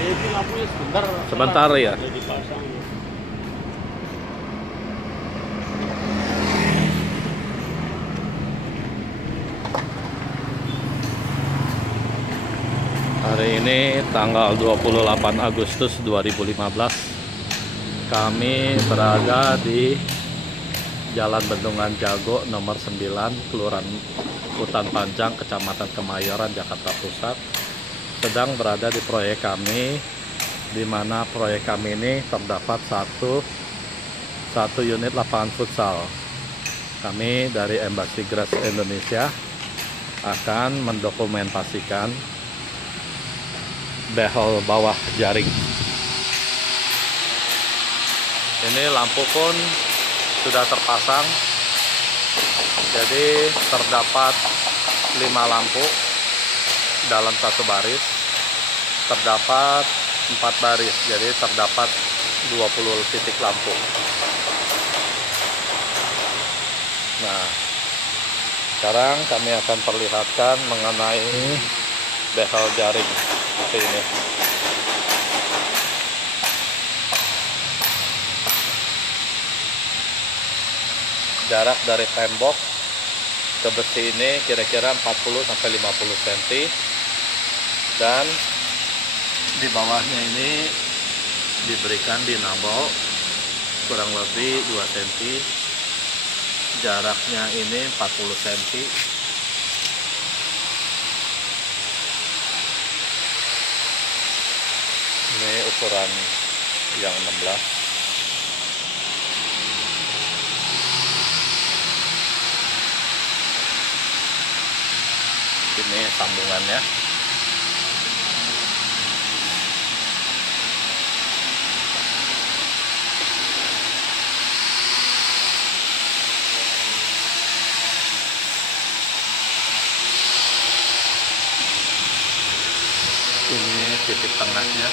ini lampunya sebentar. Sebentar ya. Udah dipasang. Hari ini tanggal 28 Agustus 2015. Kami berada di Jalan Bendungan Jago nomor 9, Kelurahan Hutan Panjang, Kecamatan Kemayoran, Jakarta Pusat. Sedang berada di proyek kami, di mana proyek kami ini terdapat satu unit lapangan futsal. Kami dari Embassy Grass Indonesia akan mendokumentasikan behel bawah jaring. Ini lampu pun sudah terpasang, jadi terdapat 5 lampu dalam satu baris, terdapat 4 baris, jadi terdapat 20 titik lampu. Nah, sekarang kami akan perlihatkan mengenai behel jaring seperti ini. Jarak dari tembok ke besi ini kira-kira 40-50 cm, dan di bawahnya ini diberikan dinamo kurang lebih 2 cm. Jaraknya ini 40 cm. Ini ukuran yang 16. Ini sambungannya. Ini titik tengahnya.